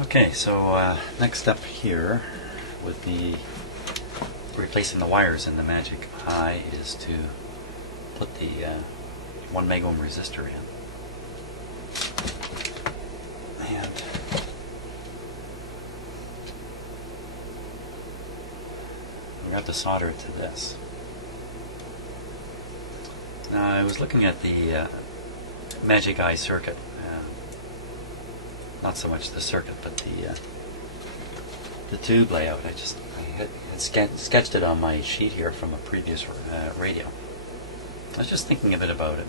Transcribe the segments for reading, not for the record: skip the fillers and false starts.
Okay, so next step here would be replacing the wires in the Magic Eye is to put the 1 megohm resistor in. And we have to solder it to this. Now I was looking at the Magic Eye circuit. Not so much the circuit, but the tube layout. I had sketched it on my sheet here from a previous radio. I was just thinking a bit about it,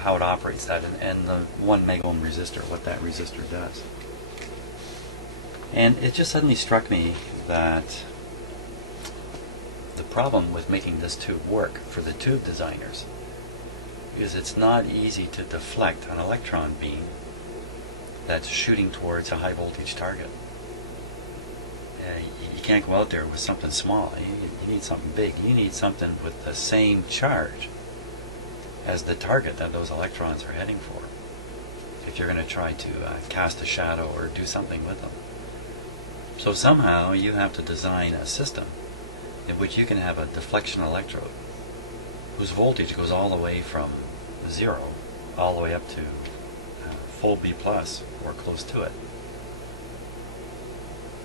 how it operates that, and the 1 megohm resistor, what that resistor does. And it just suddenly struck me that the problem with making this tube work for the tube designers is it's not easy to deflect an electron beam that's shooting towards a high voltage target. You can't go out there with something small. You need something big. You need something with the same charge as the target that those electrons are heading for, if you're going to try to cast a shadow or do something with them. So somehow you have to design a system in which you can have a deflection electrode whose voltage goes all the way from 0 all the way up to full B plus or close to it.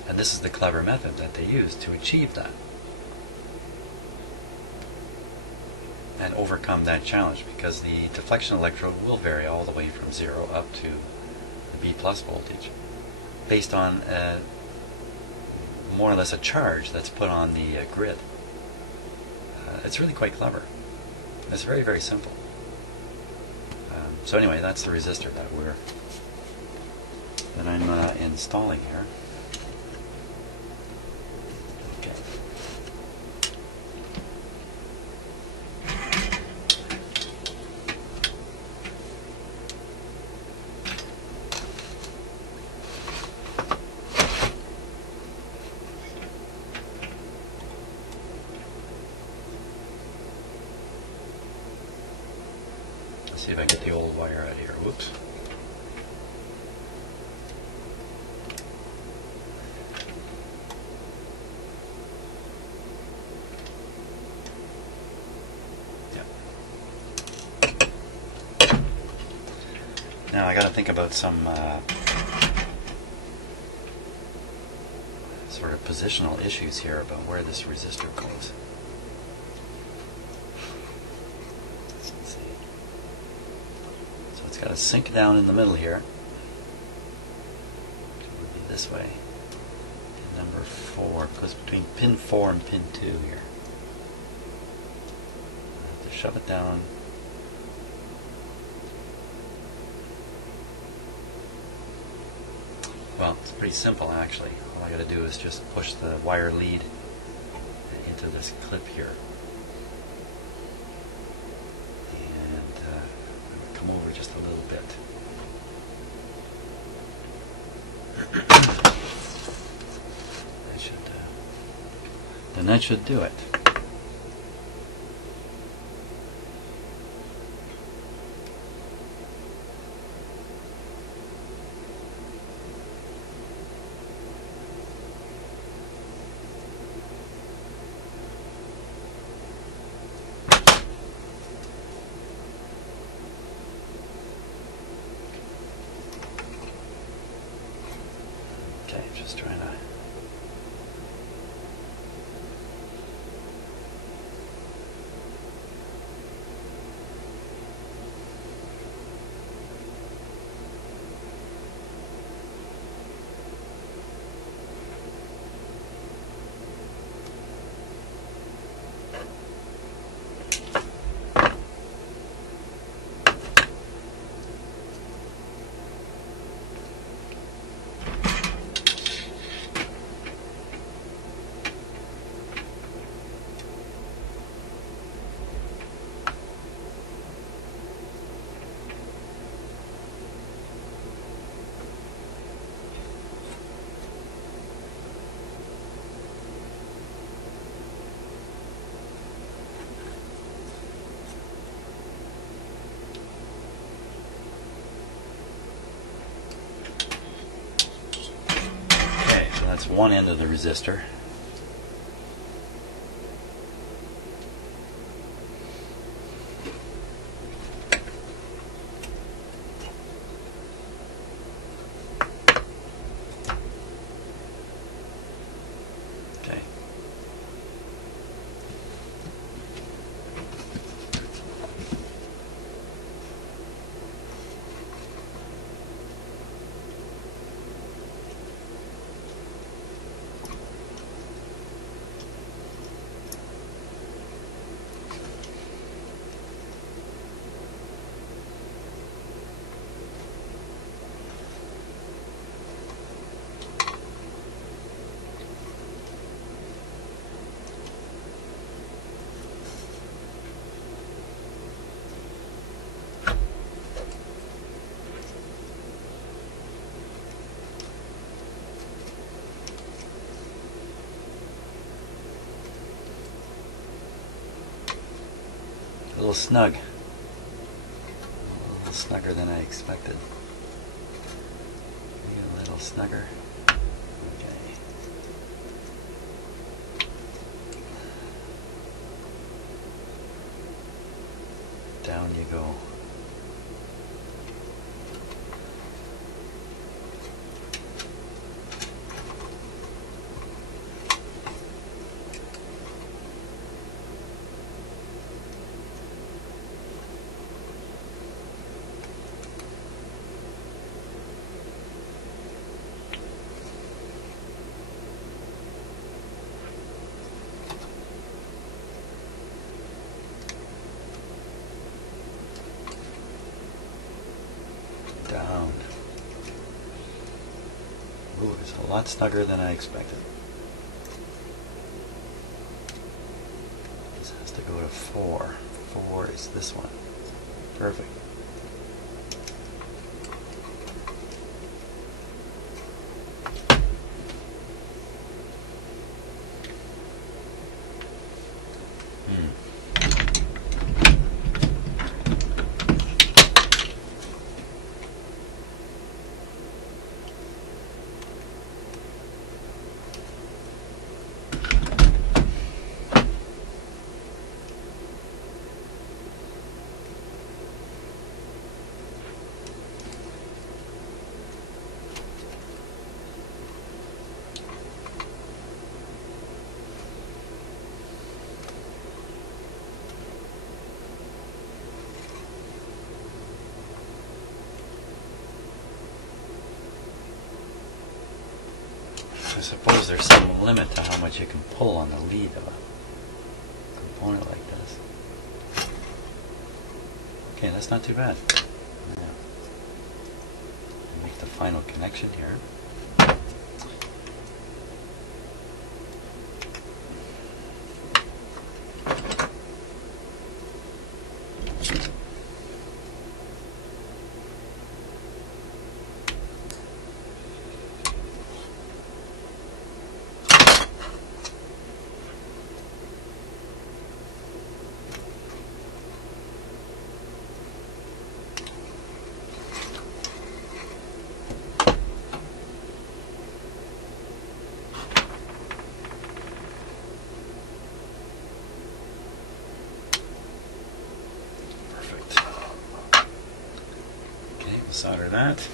And this is the clever method that they use to achieve that and overcome that challenge, because the deflection electrode will vary all the way from 0 up to the B plus voltage based on more or less a charge that's put on the grid. It's really quite clever. It's very, very simple. So anyway, that's the resistor that I'm installing here. Okay. Let's see if I can get the old wire out of here. Whoops. Now I got to think about some sort of positional issues here about where this resistor goes. Let's see. So it's got to sink down in the middle here. It would be this way. Pin number 4 goes between pin 4 and pin 2 here. I have to shove it down. Well, it's pretty simple actually. All I got to do is just push the wire lead into this clip here. And come over just a little bit. That should do it. Okay, just trying to one end of the resistor. Okay. A little snug. A little snugger than I expected. Maybe a little snugger. Okay. Down you go. Down. Ooh, it's a lot snugger than I expected. This has to go to 4. 4 is this one. Perfect. I suppose there's some limit to how much you can pull on the lead of a component like this. Okay, that's not too bad. Yeah. Make the final connection here. Solder that. As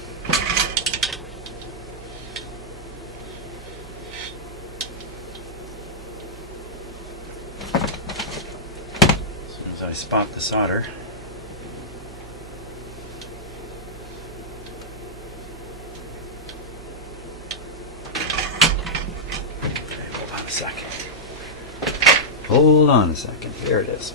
soon as I spot the solder, okay, hold on a second. Hold on a second. Here it is.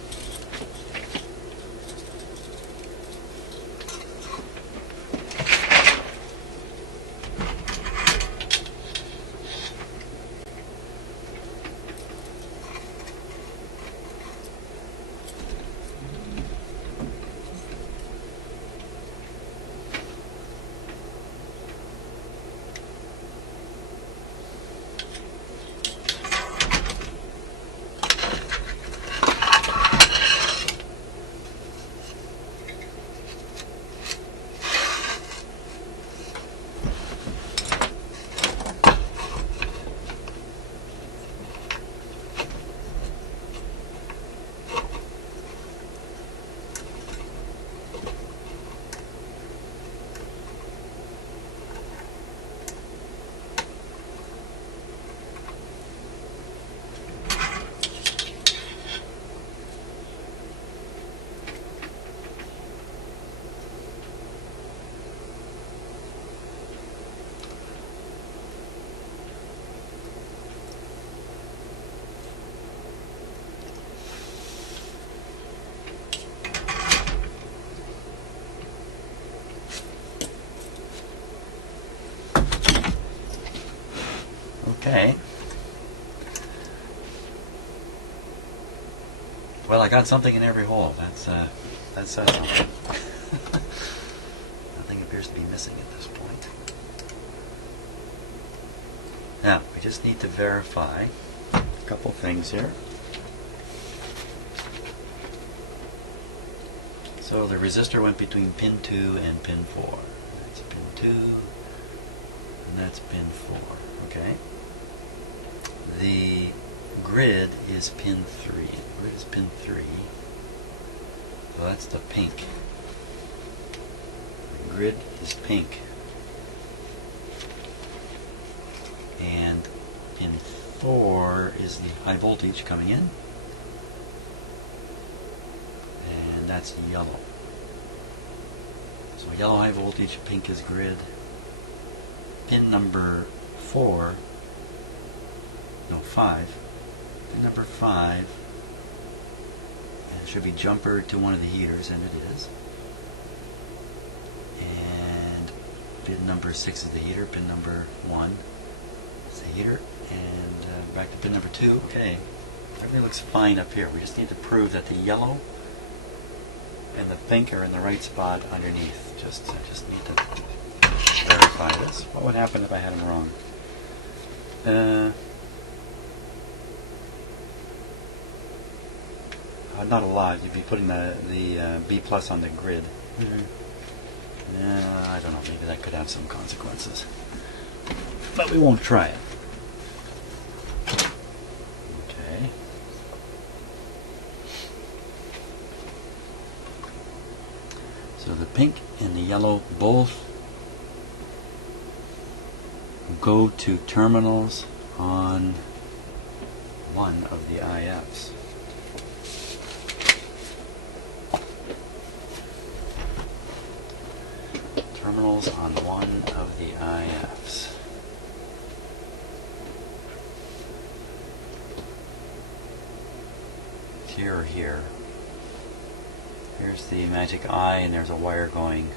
Okay. Well, I got something in every hole. That's something. Nothing appears to be missing at this point. Now, we just need to verify a couple things here. So the resistor went between pin 2 and pin 4. That's pin 2, and that's pin 4. Okay. The grid is pin 3. The grid is pin 3. So that's the pink. The grid is pink. And pin 4 is the high voltage coming in. And that's yellow. So yellow high voltage, pink is grid. Pin number 4, no 5. Pin number 5, and it should be jumper to one of the heaters, and it is. And pin number 6 is the heater. Pin number 1 is the heater. And back to pin number 2. Okay, everything looks fine up here. We just need to prove that the yellow and the pink are in the right spot underneath. I just need to verify this. What would happen if I had them wrong? Not a lot. You'd be putting the B plus on the grid. I don't know. Maybe that could have some consequences. But we won't try it. Okay. So the pink and the yellow both go to terminals on one of the IFs. Terminals on one of the IFs. Here or here. Here's the magic eye, and there's a wire going,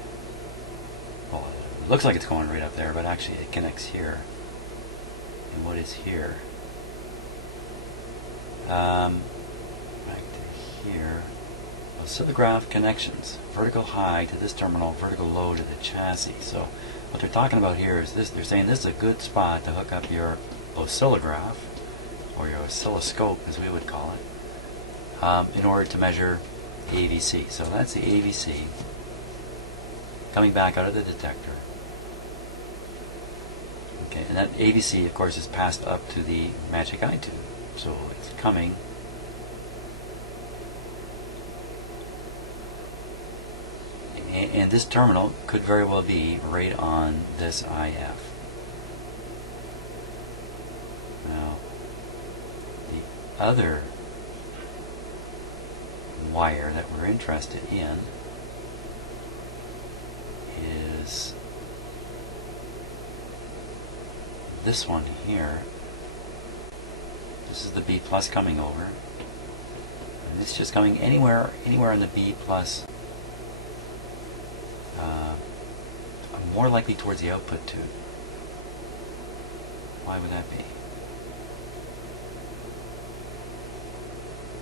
well, it looks like it's going right up there, but actually it connects here. And what is here? Back to here. Oscillograph connections. Vertical high to this terminal, vertical low to the chassis. So what they're talking about here is this. They're saying this is a good spot to hook up your oscillograph, or your oscilloscope as we would call it, in order to measure AVC. So that's the AVC coming back out of the detector. Okay, and that AVC, of course, is passed up to the magic eye tube. So it's coming and this terminal could very well be right on this IF. Now, the other wire that we're interested in is this one here. This is the B plus coming over, and it's just coming anywhere on the B plus. More likely towards the output tube. Why would that be?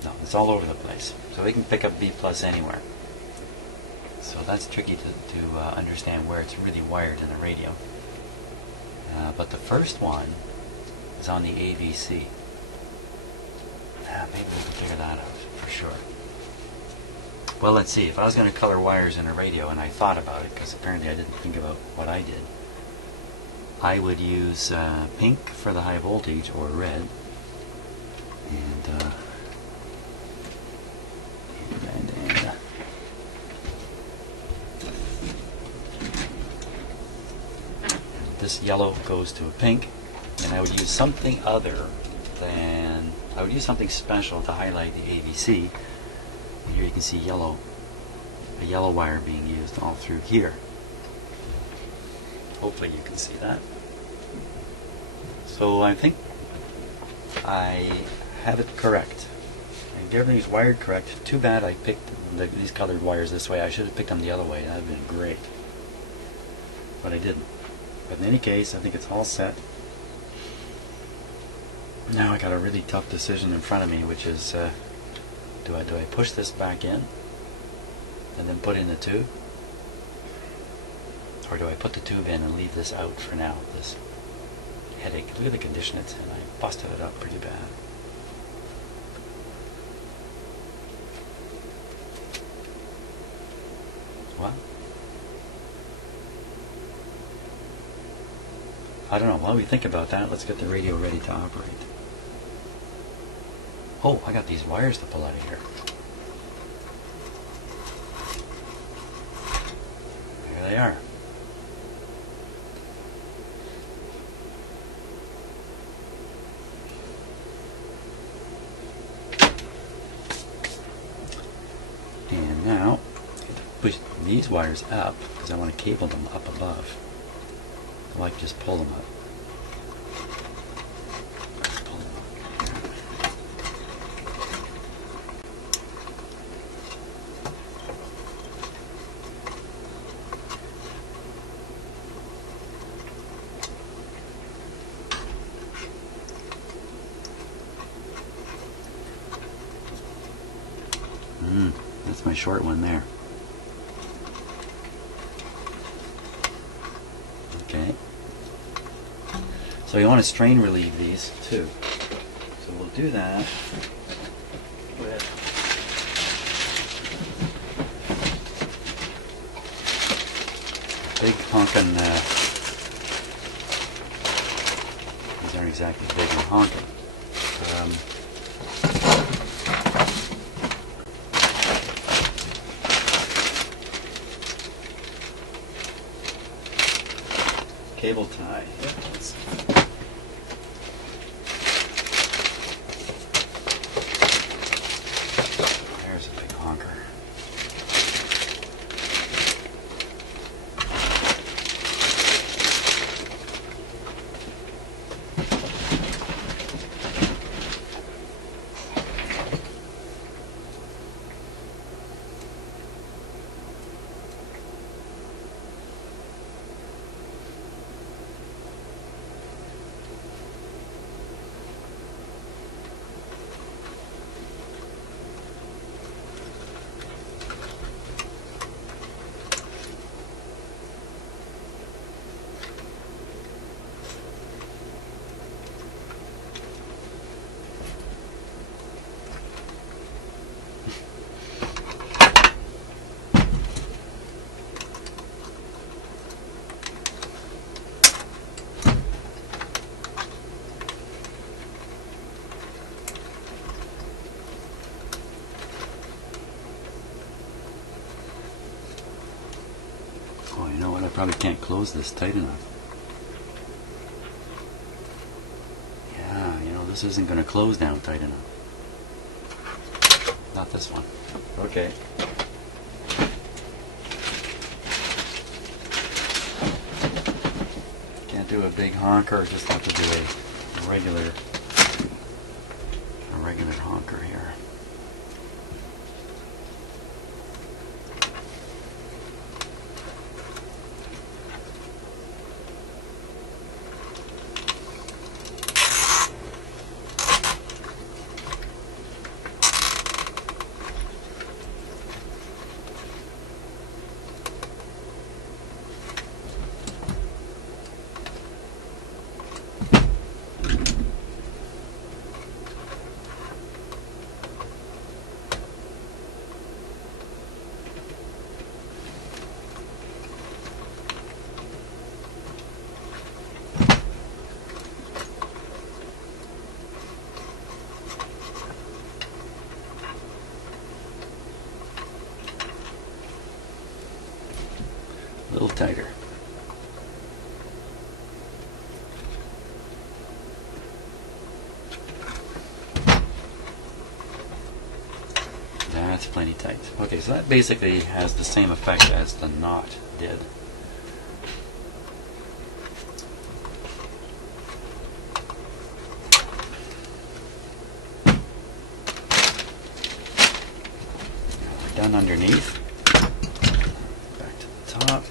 No, it's all over the place. So we can pick up B plus anywhere. So that's tricky to understand where it's really wired in the radio. But the first one is on the AVC. Maybe we can figure that out for sure. Well, let's see. If I was going to color wires in a radio, and I thought about it, because apparently I didn't think about what I did, I would use pink for the high voltage, or red, and this yellow goes to a pink, and I would use something other than, I would use something special to highlight the AVC. Here you can see yellow, a yellow wire being used all through here. Hopefully you can see that. So I think I have it correct. And everything's wired correct. Too bad I picked these colored wires this way. I should have picked them the other way. That would have been great. But I didn't. But in any case, I think it's all set. Now I got a really tough decision in front of me, which is do I push this back in and then put in the tube, or do I put the tube in and leave this out for now? This headache. Look at the condition it's in. I busted it up pretty bad. What? I don't know. While we think about that, let's get the radio ready to operate. Oh, I got these wires to pull out of here. There they are. And now, I have to push these wires up because I want to cable them up above. I like just pull them up. Pull them up. That's my short one there. Okay. So you want to strain relieve these too. So we'll do that with big honkin', these aren't exactly big and honkin'. Cable tie. Yep, there's a big honker. Oh, you know what? I probably can't close this tight enough. Yeah, you know, this isn't going to close down tight enough. Not this one. Okay. Can't do a big honker, just have to do a regular honker here. A little tighter. That's plenty tight. Okay, so that basically has the same effect as the knot did. We're done underneath. Back to the top.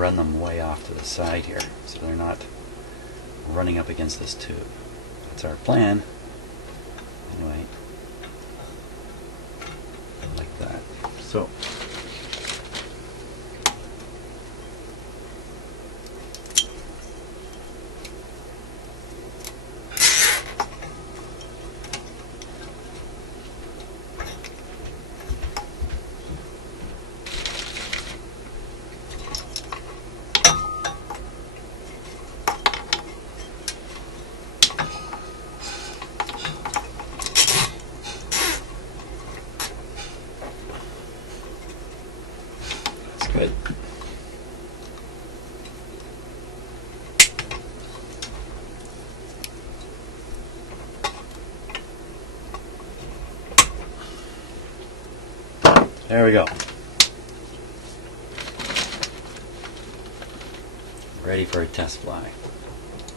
run them way off to the side here, so they're not running up against this tube. That's our plan. Anyway, like that. So good. There we go. Ready for a test fly.